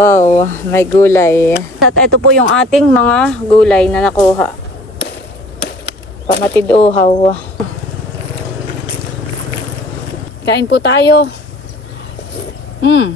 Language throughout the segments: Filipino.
Wow, may gulay. At ito po yung ating mga gulay na nakuha. Pamatid uhaw. Kain po tayo. Hmm.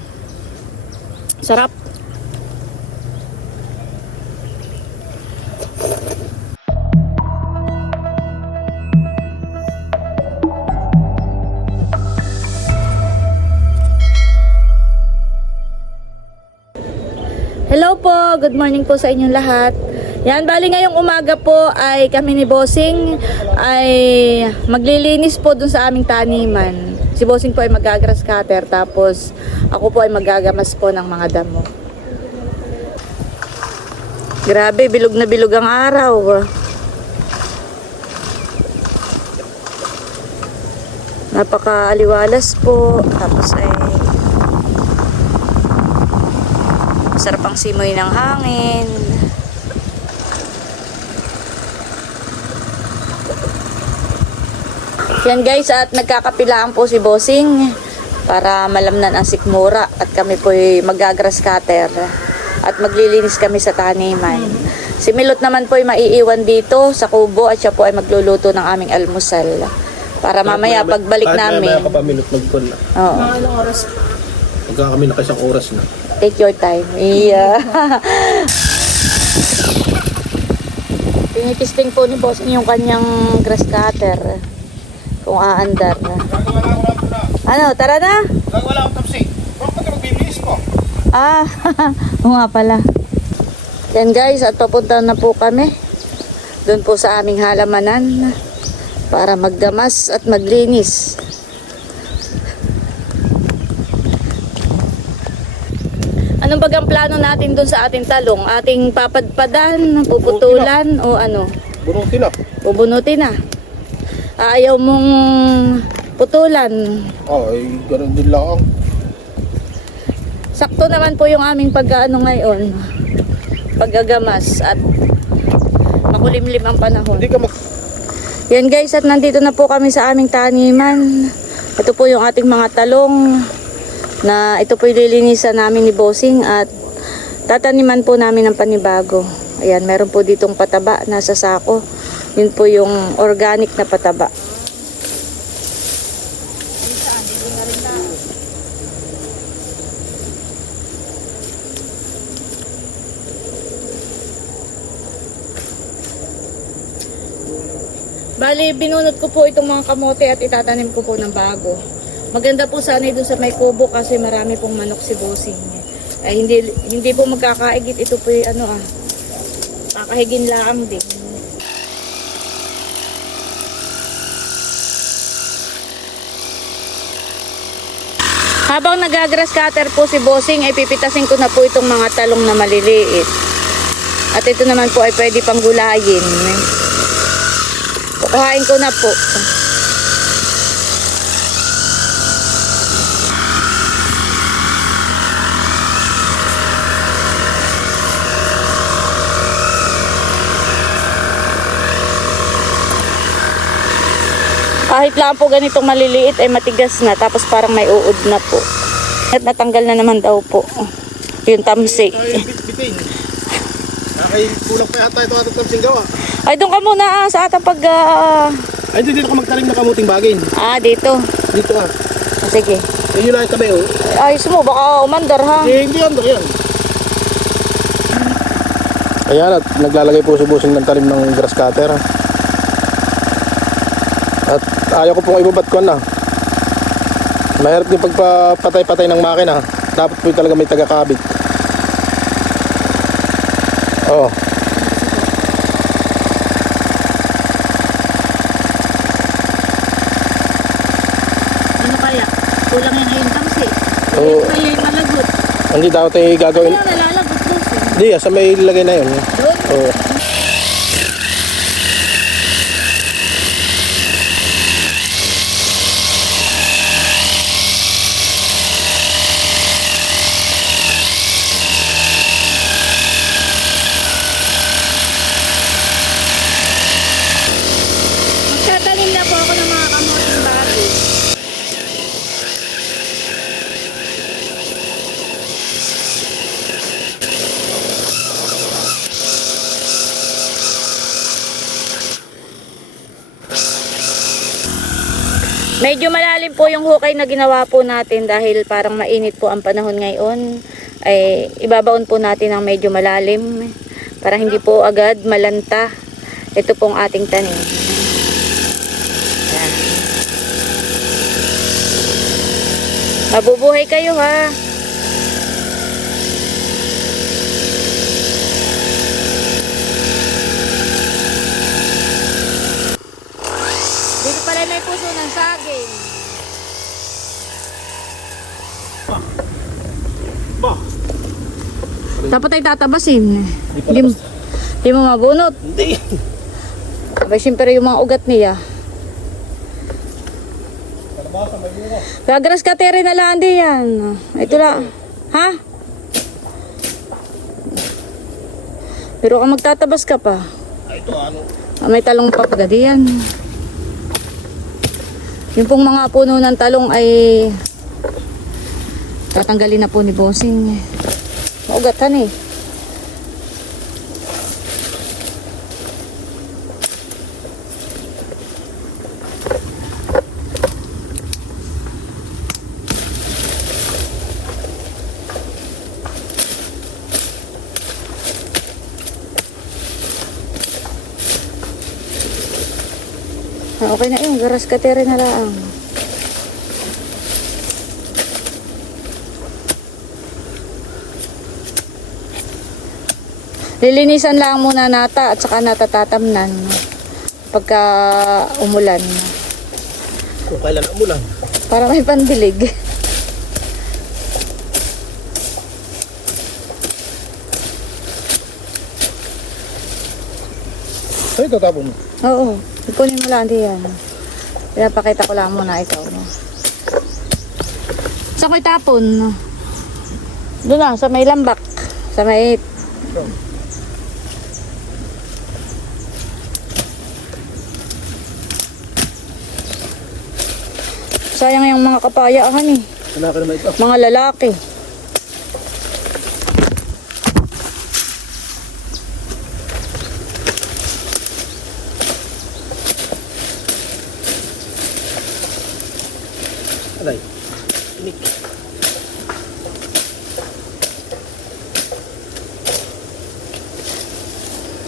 Hello po, good morning po sa inyong lahat. Yan, bali ngayong umaga po ay kami ni Bossing ay maglilinis po dun sa aming taniman. Si Bossing po ay magagrass cutter tapos ako po ay magagamas po ng mga damo. Grabe, bilog na bilog ang araw. Napaka-aliwalas po. Tapos ay Masarap ang simoy ng hangin. Yan guys, at nagkakapilaan po si Bossing para malamnan ang sikmura at kami po ay magagrass cutter at maglilinis kami sa taniman. Si Milot naman po ay maiiwan dito sa kubo at siya po ay magluluto ng aming almusal para mamaya pagbalik namin. Kahit maya kapamilot magpun na. Oo. Anong oras? Pagka kami naka isang oras na. Take your time. Yeah. Tinitisting po ni boss yung kanyang grass cutter. Kung aandar na. Ano, tara na? Wala akong tapsi. Bakit ka magbibihis po? Ah, oo nga pala. Yan guys, at papunta na po kami. Doon po sa aming halamanan para magdamas at maglinis. Bagang plano natin doon sa ating talong? Ating papadpadan, puputulan o ano? Bunutin na. Bubunutin na. Ayaw mong putulan. Oh, ay ganun din lang. Sakto naman po yung aming pag-ano ngayon. Paggagamas at makulimlim ang panahon. Hindi ka mag... Yan guys, at nandito na po kami sa aming taniman. Ito po yung ating mga talong na ito po yung lilinisan namin ni Bossing at tataniman po namin ng panibago. Ayan, meron po ditong pataba nasa sako. Yun po yung organic na pataba. Bali, binunot ko po itong mga kamote at itatanim ko po ng bago. Maganda po sana doon sa may kubo kasi marami pong manok si Bossing. Ay hindi hindi po magkakaigit ito po yung ano ah. Kakahigin lang din. Habang nagagrass cutter po si Bossing, ay pipitasin ko na po itong mga talong na maliliit. At ito naman po ay pwede pang gulayin. Kukuhain ko na po. Kahit lang po ganitong maliliit ay matigas na tapos parang may uod na po. At natanggal na naman daw po. Yung tamsi. Ay. Ay, kulang pa yata ito atang tapsing gawa. Ay, doon ka muna ah, sa atang pag... ah, Ay, hindi dito ka magtanim na kamuting bagin. ah, dito. Dito ah. Ah, sige. Eh, yun lang kami oh. Ayos mo, baka umandar ha. Eh, hindi yan, yan. Ayan at naglalagay po si Busing ng talim ng grass cutter. Ayaw ko pong ibabat ko na. Mahirap din pagpapatay-patay ng makina. Dapat po talaga may taga-kabit. Oh. Ano kaya? Kulang yan yung tamsi. Oo. Kaya yung malagot. Hindi dapat ay gagawin. Kaya nalalagot siya. Hindi, ah, sa may lagay na yun. Doon. Oo. Magtatanim na po ako ng mga kamoting bago. Medyo malalim po yung hukay na ginawa po natin dahil parang mainit po ang panahon ngayon. Ay ibabaon po natin ng medyo malalim para hindi po agad malanta. Ito pong ating tanim. Yan. Mabubuhay kayo ha. Dito pala may puso ng saging. Dapat ay tatabasin. Di Hindi mo, hindi mo mabunot. Hindi. Abay, siyempre yung mga ugat niya. Gagras ka tere na lang di yan. Ito lang. Ha? Pero kung magtatabas ka pa, Ay, ito ano? ah, may talong pa pa di yan. Yung pong mga puno ng talong ay tatanggalin na po ni Bossing. Maugatan eh. Ah, okay na yun, garas ka tere na lang. Lilinisan lang muna nata at saka natatatamnan pagka umulan Kung kailan umulan. para may pandilig. Ay, tatapon mo. Oo, ipunin mo lang diyan. Pinapakita ko lang muna ikaw. No? Sa may tapon. Doon na, sa may lambak. Sa may... Sayang yung mga kapayaan eh. Wala ka naman ito. Mga lalaki. Alay. Inik.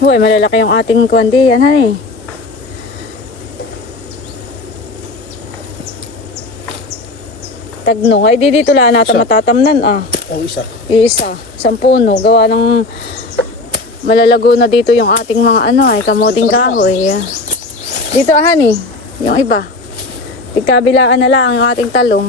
Uy, malalaki yung ating kuwandi yan, honey. Tagnong. Ay, di dito lang natin Isa. matatamnan, ah. Ang isa. Isa. Isang puno. Gawa ng malalago na dito yung ating mga ano ay kamuting kahoy. ah. Dito, ah, honey. Yung iba. Tigkabilaan na lang yung ating talong.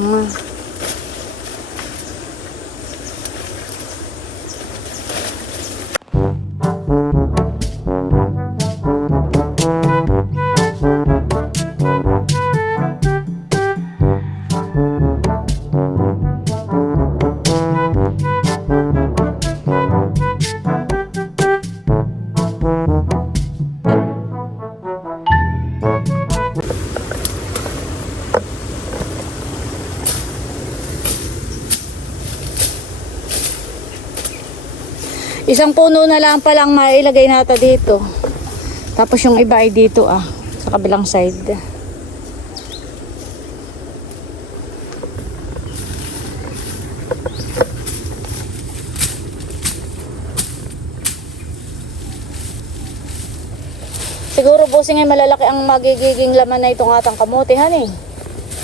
Isang puno na lang palang mailagay nata dito. Tapos yung iba ay dito ah. Sa kabilang side. Siguro bossing ay malalaki ang magiging laman na itong atang kamote, honey.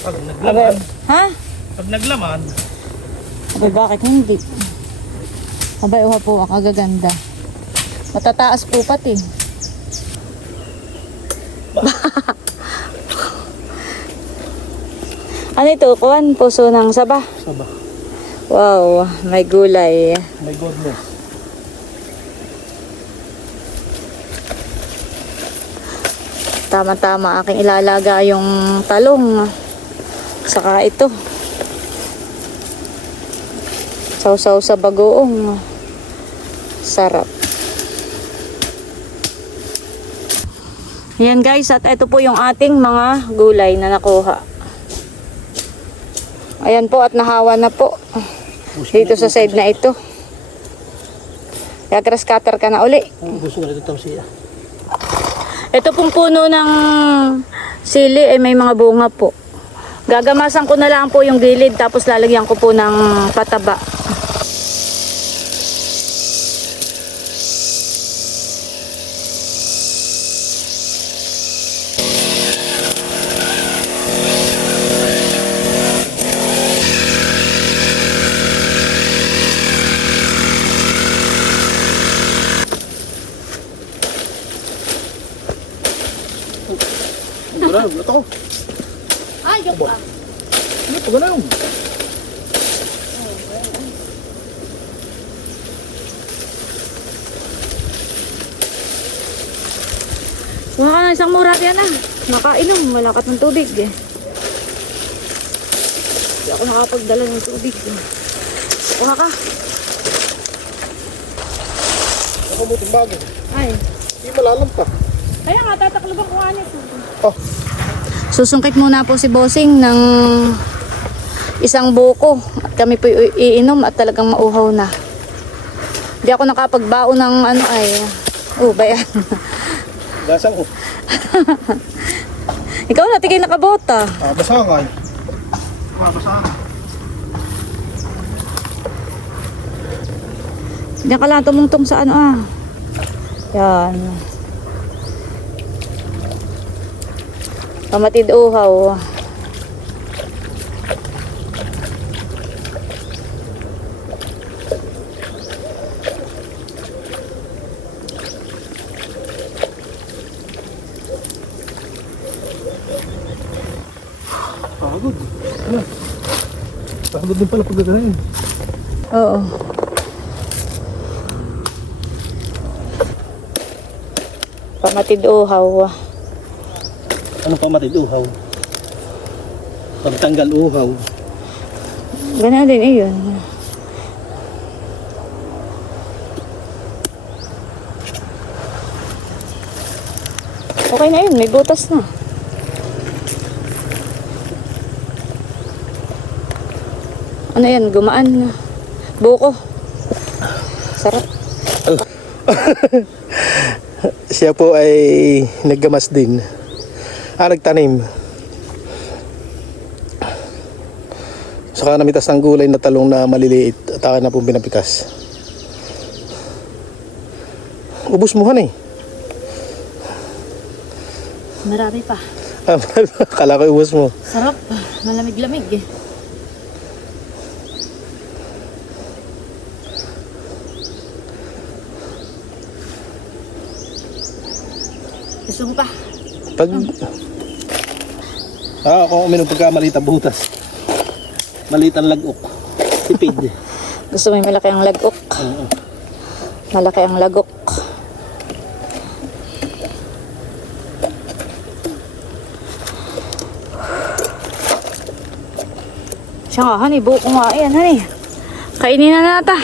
Pag Abay, ha? pag naglaman, Abay, bakit hindi? Abay, uha po, ang kagaganda. Matataas po pati. ano ito, kuwan? Puso ng saba. saba. Wow, may gulay. My goodness. Tama-tama aking ilalaga yung talong. Saka ito. Sausaw sa bagoong. Sarap. Yan guys, at ito po yung ating mga gulay na nakuha. Ayan po at nahawa na po. Dito sa side na ito. Kaya grass cutter ka na uli. Gusto na ito siya. Ito pong puno ng sili ay may mga bunga po. Gagamasan ko na lang po yung gilid tapos lalagyan ko po ng pataba. Wala, wala ako. Ayok ah. Ano, pag ano yun? Kuha ka ng isang mura yan ah. Nakainom, malakat ng tubig eh. Hindi ako nakapagdala ng tubig eh. Kuha ka. Nakabuting bago. Ay. Hindi malalam pa. Kaya nga, tatakloban ko niya. Oh, Susungkit muna po si Bossing ng isang buko. At kami po iinom at talagang mauhaw na. Hindi ako nakapagbao ng ano ay... Oh, ba yan? ko. Ikaw na, tigay nakabota. Ah, basa nga eh. Mabasa nga. Diyan ka lang tumungtong sa ano ah. Yan. Pamatid uhaw. Pagod. Pagod din pala pag gagawin. Oo. Pamatid uhaw. Ano pa matid uhaw? Pagtanggal uhaw. Ganun din iyon. Okay na yun, may butas na. Ano yan, gumaan na. Buko. Sarap. Siya po ay naggamas din. Ah, nagtanim. Saka namitas ng gulay na talong na maliliit at akin na pong pinapitas. Ubus mo han eh. Marami pa. Ah, Kala ko ubus mo. Sarap. Malamig-lamig eh. Gusto mo pa? Pag... Ah, ako uminom pagka maliit ang butas. Maliit ang lagok. Tipid. Gusto mo yung malaki ang lagok? Oo. Malaki ang lagok. Siya nga, honey. Buko nga. Ayan, honey. Kainin na nata.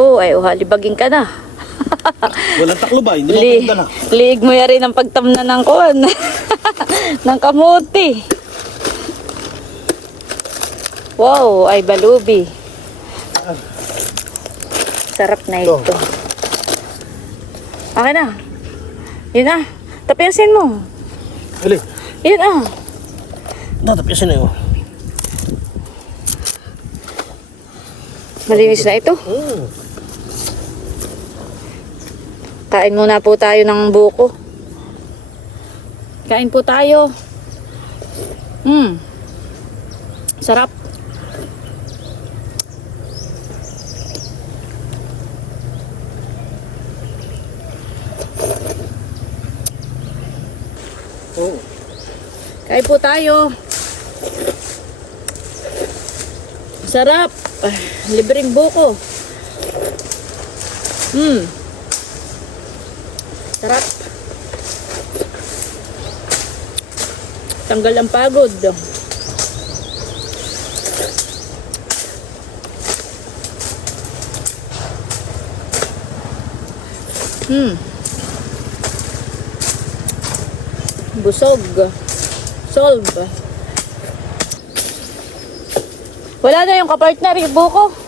Oh, ay, uhalibagin ka na. Walang taklo ba? Hindi mo Li pinagdala. liig mo ya rin ang pagtamna ng kuwan. ng kamuti. Wow, ay balubi. Sarap na ito. Ito. Okay na. Yun na. Tapiasin mo. Ali. Yun ah. Natapiasin na yun. Malinis na ito. Mm. Kain muna po tayo ng buko. Kain po tayo. Hmm. Sarap. Oo. Kain po tayo. Sarap. Libreng buko. Hmm. Sarap. Tanggal ang pagod. Hmm. Busog. Solve. Wala na yung kapartner, yung buko.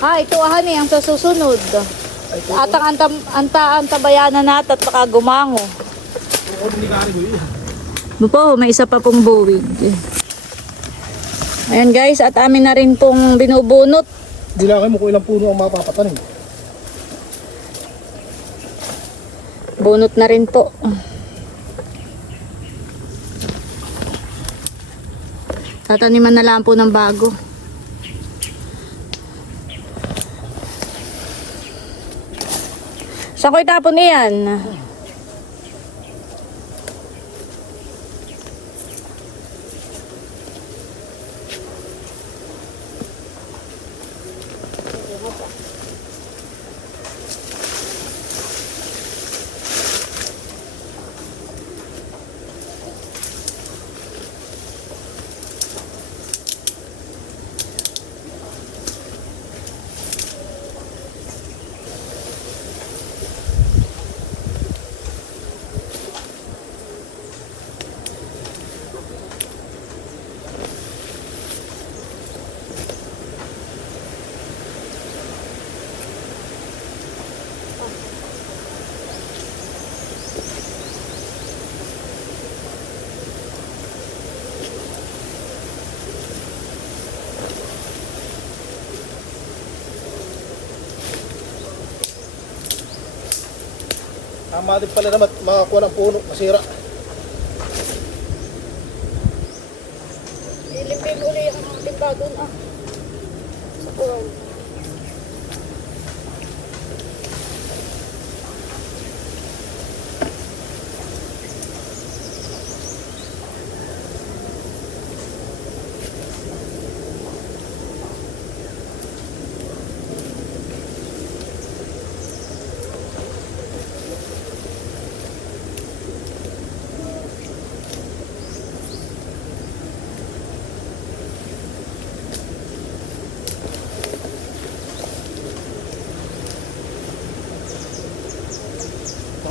Sarap. Ah, ito ahan eh, ang sa susunod. Atang antam, anta antabayanan natin at baka gumango. Ano po, may isa pa pong buwig. Ayan guys, at amin na rin pong binubunot. Hindi lang kayo mo kung ilang puno ang mapapatanim. Bunot na rin po. Tataniman na lang po ng bago. Saan ko itapon iyan? Tama din pala naman makakuha ng puno, masira. Ilipin uli ang timba doon ah. Sa kuwan.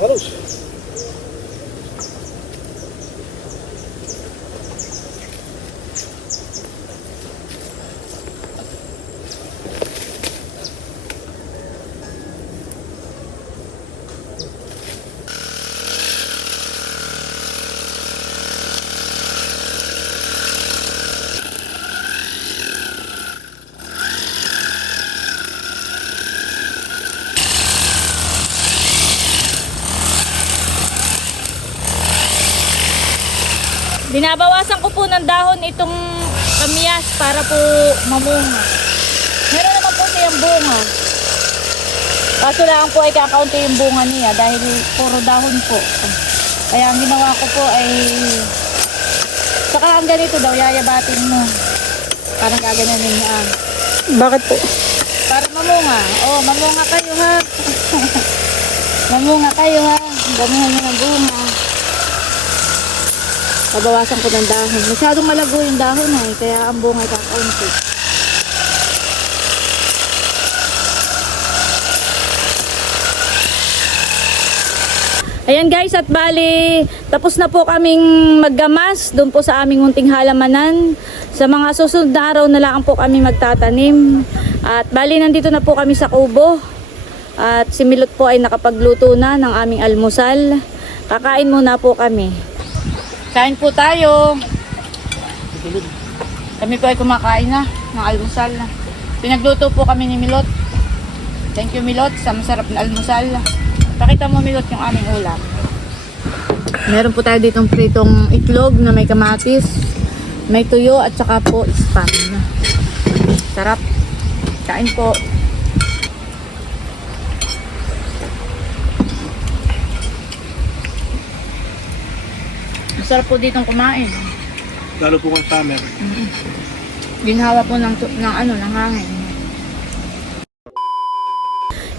anos mamunga. Meron naman po siyang bunga. Kaso lang po ay kakaunti yung bunga niya dahil puro dahon po. Kaya ang ginawa ko po ay saka ang ganito daw yayabatin mo. Parang gaganunin niya. Bakit po? Para mamunga. Oh, mamunga kayo ha. mamunga kayo ha. Damihan niyo ng bunga. Pabawasan ko ng dahon. Masyadong malago yung dahon eh. Kaya ang bunga ay kakaunti. Ayan guys, at bali, tapos na po kaming maggamas doon po sa aming munting halamanan. Sa mga susunod na araw na lang po kami magtatanim. At bali, nandito na po kami sa kubo. At si Milot po ay nakapagluto na ng aming almusal. Kakain muna po kami. Kain po tayo. Kami po ay kumakain na ng almusal. Pinagluto po kami ni Milot. Thank you Milot sa masarap na almusal. Pakita mo Milot yung aming ulam. Meron po tayo ditong pritong itlog na may kamatis, may tuyo at saka po spam. Sarap. Kain po. Masarap po ditong kumain. Lalo po kung summer. Ginhawa po ng, ng ano, ng hangin.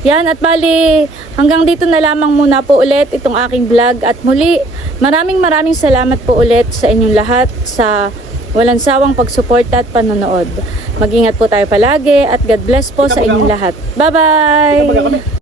Yan at bali hanggang dito na lamang muna po ulit itong aking vlog at muli maraming maraming salamat po ulit sa inyong lahat sa walang sawang pagsuporta at panonood. Mag-ingat po tayo palagi at God bless po sa inyong lahat. Bye-bye!